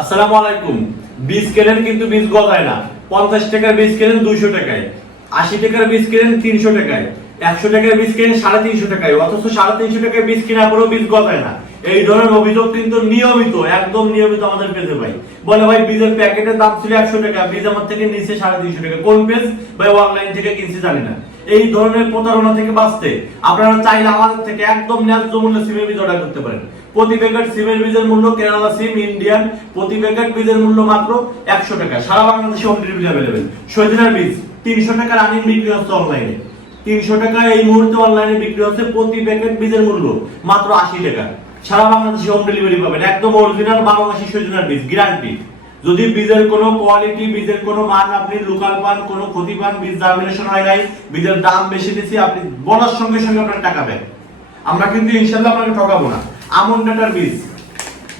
আসসালামু আলাইকুম। বীজ কেনেন কিন্তু বীজ গজায় না। পঞ্চাশ টাকার বীজ কেনেন দুইশো টাকায়। আশি টাকার বীজ কেনেন তিনশো টাকায়। একশো টাকার বীজ কেনেন সাড়ে তিনশো টাকায়। অথচ সাড়ে তিনশো টাকার বীজ কেনা পরেও বীজ গজায় না। এই ধরনের অভিযোগ কিন্তু নিয়মিত, একদম নিয়মিত আমাদের পেজে ভাই। বলে ভাই, বীজের প্যাকেটের দাম ছিল একশো টাকা, বীজ আমার থেকে নিচে সাড়ে তিনশো টাকা। কোন পেজ? ভাই অনলাইন থেকে কিনছি, জানি না। এই ধরনের প্রতারণা থেকে বাঁচতে আপনারা চাইলে আমাদের থেকে একদম ন্যায্য মূল্যে সিমের বীজ অর্ডার করতে পারেন। প্রতি প্যাকেট সিমের বীজের মূল্য কেরালা সিম, ইন্ডিয়ান, প্রতি প্যাকেট বীজের মূল্য মাত্র একশো টাকা। সারা বাংলাদেশে হোম ডেলিভারি অ্যাভেলেবেল সৈদিনের বীজ, তিনশো টাকা রানিং বিক্রি হচ্ছে অনলাইনে তিনশো টাকা এই মুহূর্তে অনলাইনে বিক্রি হচ্ছে প্রতি প্যাকেট বীজের মূল্য মাত্র আশি টাকা। সারা বাংলাদেশে হোম ডেলিভারি পাবেন। একদম অরিজিনাল বারো মাসি সৈদিনের বীজ গ্যারান্টি যদি বীজের কোনো কোয়ালিটি বীজের কোনো মান আপনি লোকাল পান, কোনো ক্ষতি পান বীজ জার্মিনেশন হয় নাই, বীজের দাম বেশি দিচ্ছি আপনি বলার সঙ্গে সঙ্গে আপনার টাকা দেন। আমরা কিন্তু ইনশাল্লাহ আপনাকে ঠকাবো না। আমন ডাটার বীজ,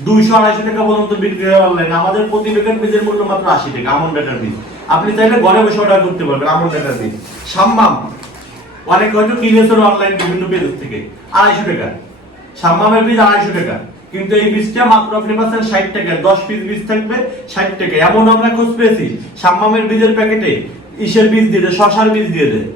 দুইশো আড়াইশো টাকা পর্যন্ত বিক্রি হয় অনলাইনে আমাদের প্রতি প্যাকেট বীজের মূল্য মাত্র আশি টাকা, আমন ডাটার বীজ। আপনি চাইলে ঘরে বসে অর্ডার করতে পারবেন আমন ডাটার বীজ। সাম্মাম, অনেক হয়তো কিনেছেন অনলাইন বিভিন্ন পেজ থেকে, আড়াইশো টাকা। সাম্মামের বীজ আড়াইশো টাকা। কিন্তু এই বীজটা মাত্র আপনি পাচ্ছেন ষাট টাকা, দশ পিস বীজ থাকবে ষাট টাকা। এমন আমরা খোঁজ পেয়েছি, সাম্মামের বীজের প্যাকেটে ইসের বীজ দিয়ে দেয়, শশার বীজ দিয়ে দেয়।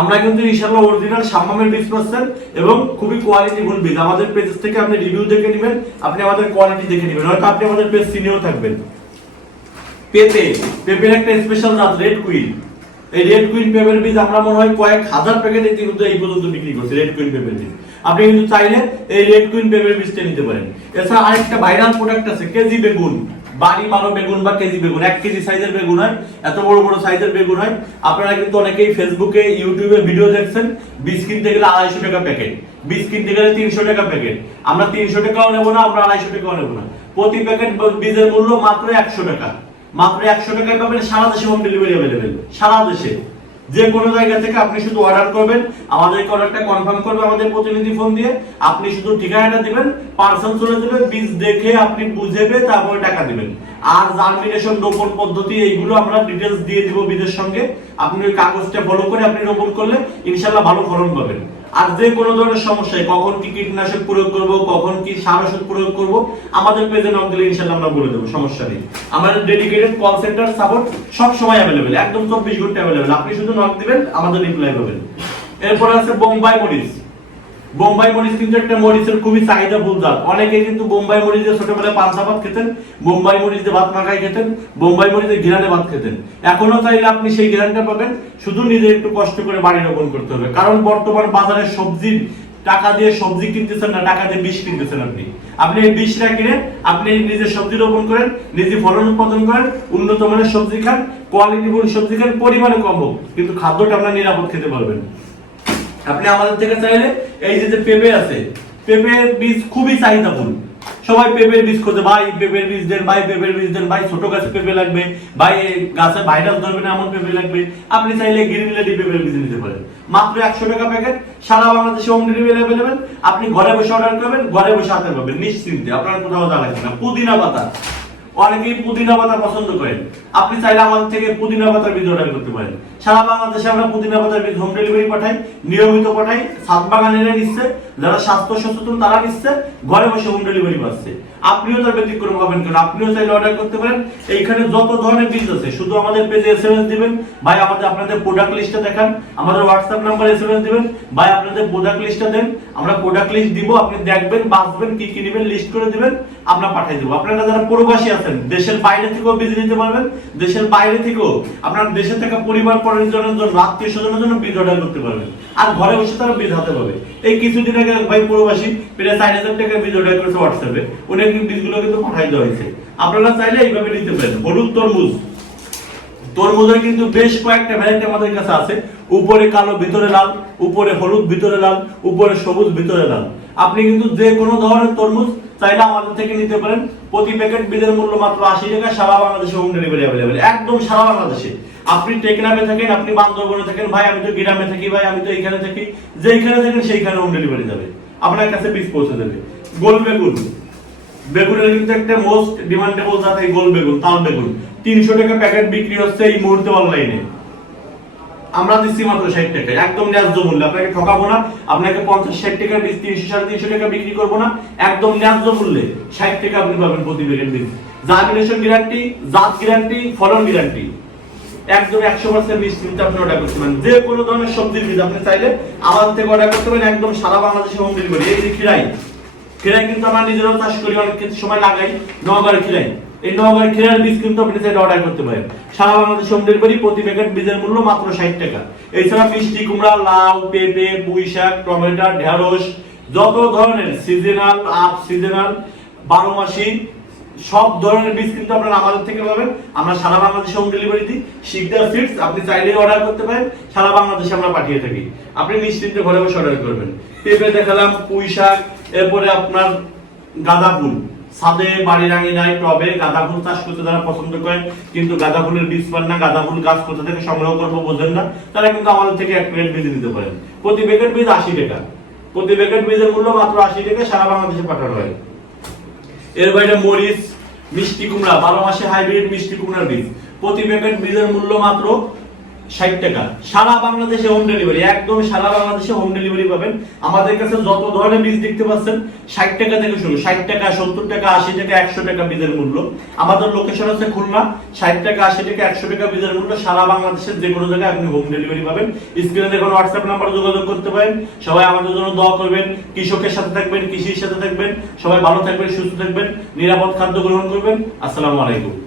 আমরা কিন্তু ইনশাআল্লাহ অরিজিনাল সাম্মামের বীজ পাচ্ছেন এবং খুবই কোয়ালিটিফুল বীজ। আমাদের পেজ থেকে আপনি রিভিউ দেখে নেবেন, আপনি আমাদের কোয়ালিটি দেখে নেবেন। হয়তো আপনি আমাদের পেজ চিনেও থাকবেন। পেঁপে, পেঁপের একটা স্পেশাল জাত রেড কুইন এই রেড কুইন পেঁপের বীজ আমরা মনে হয় কয়েক হাজার প্যাকেট ইতিমধ্যে এই পর্যন্ত বিক্রি করছি রেড কুইন পেঁপের বীজ। আপনি কিন্তু চাইলে এই রেড কুইন পেঁপের বীজটা নিতে পারেন। এছাড়া আরেকটা ভাইরাল প্রোডাক্ট আছে, কেজি বেগুন। বাড়ি মারো বেগুন বা কেজি বেগুন, এক কেজি সাইজের বেগুন হয়, এত বড় বড় সাইজের বেগুন হয়। আপনারা কিন্তু অনেকেই ফেসবুকে ইউটিউবে ভিডিও দেখছেন, বীজ কিনতে গেলে আড়াইশো টাকা প্যাকেট বীজ কিনতে গেলে তিনশো টাকা প্যাকেট আমরা তিনশো টাকাও নেব না, আমরা আড়াইশো টাকাও নেব না। প্রতি প্যাকেট বীজের মূল্য মাত্র একশো টাকা। মাত্র একশো টাকায় পাবেন সারা দেশে হোম ডেলিভারি অ্যাভেলেবেল সারা দেশে। যে কোনো জায়গা থেকে আপনি শুধু অর্ডার করবেন, আমাদের অর্ডারটা কনফার্ম করবে আমাদের প্রতিনিধি ফোন দিয়ে। আপনি শুধু ঠিকানাটা দিবেন পার্সেল চলে যাবে বীজ দেখে আপনি বুঝেবে তারপরে টাকা দিবেন। আর জার্মিনেশন রোপণ পদ্ধতি, এইগুলো আমরা ডিটেলস দিয়ে দিব বীজের সঙ্গে। আপনি ওই কাগজটা ফলো করে আপনি রোপণ করলে ইনশাল্লাহ ভালো ফলন পাবেন। আর যে কোনো ধরনের সমস্যায় কখন কি কীটনাশক প্রয়োগ করব, কখন কি সার ওষুধ প্রয়োগ করব, আমাদের পেজে নক দিলে ইনশাল্লাহ আমরা বলে দেবো, সমস্যা নেই। আমাদের ডেডিকেটেড কল সেন্টার সাপোর্ট সব সময় অ্যাভেলেবেল একদম চব্বিশ ঘণ্টা অ্যাভেলেবেল আপনি শুধু নক দিবেন, আমাদের রিপ্লাই পাবেন এরপর আছে বোম্বাই মরিচ। বোম্বাই মরিচ কিন্তু একটা মরিচের খুবই চাহিদা ফুল জাত। অনেকে কিন্তু বোম্বাই মরিচ ছোটবেলায় পান্তা ভাত খেতেন, বোম্বাই মরিচ দিয়ে ভাত মাখাই খেতেন, বোম্বাই মরিচের ঘিরানে ভাত খেতেন। এখনও চাইলে আপনি সেই ঘিরানটা পাবেন, শুধু নিজে একটু কষ্ট করে বাড়ি রোপণ করতে হবে। কারণ বর্তমান বাজারে সবজির টাকা দিয়ে সবজি কিনতেছেন না, টাকা দিয়ে বিষ কিনতেছেন আপনি। আপনি এই বিষটা কিনে, আপনি নিজে সবজি রোপণ করেন, নিজে ফলন উৎপাদন করেন, উন্নত মানের সবজি খান কোয়ালিটিফুল সবজি খান, পরিমাণে কম হোক, কিন্তু খাদ্যটা আপনার নিরাপদ খেতে পারবেন। আপনি আমাদের থেকে চাইলে এই যে পেঁপে আছে, পেঁপের বীজ খুবই চাহিদাফুল সবাই পেঁপের বীজ খোঁজে, ভাই, পেঁপের বীজ দেন, ভাই, পেঁপের বীজ দেন, ভাই, ছোট গাছে পেঁপে লাগবে, ভাই গাছে ভাইরাস ধরবে না, এমন পেঁপে লাগবে। আপনি চাইলে গ্রিন পেঁপের বীজ নিতে পারেন। মাত্র একশো টাকা প্যাকেট সারা বাংলাদেশে হোম ডেলিভারি অ্যাভেলেবেল আপনি ঘরে বসে অর্ডার করবেন, ঘরে বসে হাতে পাবেন, নিশ্চিন্তে। আপনার কোথাও যা না, পুদিনা পাতা। অনেকেই পুদিনা পাতা পছন্দ করেন। আপনি চাইলে আমাদের থেকে পুদিনা পাতার বীজ অর্ডার করতে পারেন। সারা বাংলাদেশে আমরা পুদিনা পাতার বীজ হোম ডেলিভারি পাঠাই, নিয়মিত পাঠাই সাত বাগানেরা নিচ্ছে, যারা স্বাস্থ্য সচেতন তারা নিচ্ছে, ঘরে বসে হোম ডেলিভারি পাচ্ছে। আপনিও তার ব্যতিক্রম হবেন কেন? আপনিও চাইলে অর্ডার করতে পারেন। এইখানে যত ধরনের বীজ আছে, শুধু আমাদের পেজে এসএমএস দিবেন, ভাই আমাদের আপনাদের প্রোডাক্ট লিস্টটা দেখান, আমাদের হোয়াটসঅ্যাপ নাম্বার এসএমএস দিবেন, ভাই আপনাদের প্রোডাক্ট লিস্টটা দেন, আমরা প্রোডাক্ট লিস্ট দিব, আপনি দেখবেন, বাঁচবেন, কি কি নেবেন লিস্ট করে দিবেন, আমরা পাঠিয়ে দেবো। আপনারা যারা প্রবাসী আছেন দেশের বাইরে থেকেও বীজ নিতে পারবেন, দেশের বাইরে থেকেও আপনার দেশে থাকা পরিবার, পরিজনের জন্য, আত্মীয় স্বজনের জন্য বীজ অর্ডার করতে পারবেন। আর ঘরে বসে তারা বীজ হাতে পাবে। এই কিছুদিন আগে ভাই প্রবাসী প্রায় চার হাজার টাকা বীজ অর্ডার করেছে হোয়াটসঅ্যাপে কিন্তু বীজগুলো কিন্তু পাঠাই দেওয়া হয়েছে। আপনারা চাইলে এইভাবে নিতে পারেন। হলুদ তরমুজ। তরমুজের কিন্তু বেশ কয়েকটা ভ্যারাইটি আমাদের কাছে আছে। উপরে কালো, ভিতরে লাল, উপরে হলুদ, ভিতরে লাল, উপরে সবুজ, ভিতরে লাল। আপনি কিন্তু যে কোনো ধরনের তরমুজ চাইলে আমাদের থেকে নিতে পারেন। প্রতি প্যাকেট বীজের মূল্য মাত্র আশি টাকা, সারা বাংলাদেশে হোম ডেলিভারি অ্যাভেলেবেল একদম সারা বাংলাদেশে। আপনি টেকনামে থাকেন, আপনি বান্দরবনে থাকেন, ভাই, আমি তো গ্রামে থাকি, ভাই, আমি তো এইখানে থাকি। যেইখানে থাকেন, সেইখানে হোম ডেলিভারি যাবে। আপনার কাছে বীজ পৌঁছে দেবে। গোল বেগুন। বেগুনের কিন্তু একটা মোস্ট ডিমান্ডেবল জাত এই গোল বেগুন, তাল বেগুন। তিনশো টাকা প্যাকেট বিক্রি হচ্ছে এই মুহূর্তে অনলাইনে আমরা দিচ্ছি মাত্র ষাট টাকা। একদম ন্যায্য মূল্য। আপনাকে ঠকাবো না, আপনাকে পঞ্চাশ, ষাট টাকা বীজ, তিনশো, সাড়ে তিনশো টাকা বিক্রি করব না। একদম ন্যায্য মূল্যে ষাট টাকা আপনি পাবেন প্রতি প্যাকেট বীজ। জার্মিনেশন গ্যারান্টি জাত গ্যারান্টি ফলন গ্যারান্টি একদম একশো পার্সেন্ট বীজ কিন্তু আপনি অর্ডার করতে পারেন। যে কোনো ধরনের সবজির বীজ আপনি চাইলে আমার থেকে অর্ডার করতে পারেন। একদম সারা বাংলাদেশে হোম ডেলিভারি এই যে খিরাই খিরাই কিন্তু আমরা নিজেরাও চাষ করি, অনেক সময় লাগাই। নগর খিরাই। এই নগর খিরার বীজ কিন্তু আপনি চাইলে অর্ডার করতে পারেন। সারা বাংলাদেশে হোম ডেলিভারি প্রতি প্যাকেট বীজের মূল্য মাত্র ষাট টাকা। এছাড়া মিষ্টি, কুমড়া, লাউ, পেঁপে পুঁই শাক টমেটো, ঢেঁড়স, যত ধরনের সিজনাল আপ সিজনাল বারো মাসি, সব ধরনের বীজ কিন্তু আপনারা আমাদের থেকে পাবেন। আমরা সারা বাংলাদেশে হোম ডেলিভারি দিই শিকদার সিডস আপনি চাইলে অর্ডার করতে পারেন। সারা বাংলাদেশে আমরা পাঠিয়ে থাকি। আপনি নিশ্চিন্তে ঘরে বসে অর্ডার করবেন। পেঁপে দেখালাম পুঁই শাক এরপরে আপনার গাঁদা ফুল। ছাদে বাড়ির আঙিনায় টবে গাঁদা ফুল চাষ করতে তারা পছন্দ করেন, কিন্তু গাঁদা ফুলের বীজ পান না, গাঁদা ফুল গাছ কোথা থেকে সংগ্রহ করব বোঝেন না, তারা কিন্তু আমাদের থেকে এক প্লেট বীজ নিতে পারেন। প্রতি প্যাকেট বীজ আশি টাকা। প্রতি প্যাকেট বীজের মূল্য মাত্র আশি টাকা সারা বাংলাদেশে পাঠানো হয়। এর বাইরে মরিচ, মিষ্টি কুমড়া, বারো মাসে হাইব্রিড মিষ্টি কুমড়ার বীজ। প্রতি প্যাকেট বীজের মূল্য মাত্র ষাট টাকা। সারা বাংলাদেশে হোম ডেলিভারি একদম সারা বাংলাদেশে হোম ডেলিভারি পাবেন। আমাদের কাছে যত ধরনের বীজ দেখতে পাচ্ছেন, ষাট টাকা থেকে শুরু। ষাট টাকা, সত্তর টাকা, আশি টাকা, একশো টাকা বীজের মূল্য। আমাদের লোকেশন আছে খুলনা। ষাট টাকা, আশি টাকা, একশো টাকা বীজের মূল্য সারা বাংলাদেশের যে কোনো জায়গায় আপনি হোম ডেলিভারি পাবেন। স্ক্রিনে দেখুন হোয়াটসঅ্যাপ নাম্বার যোগাযোগ করতে পারেন। সবাই আমাদের জন্য দোয়া করবেন। কৃষকের সাথে থাকবেন, কৃষির সাথে থাকবেন। সবাই ভালো থাকবেন, সুস্থ থাকবেন। নিরাপদ খাদ্য গ্রহণ করবেন। আসসালামু আলাইকুম।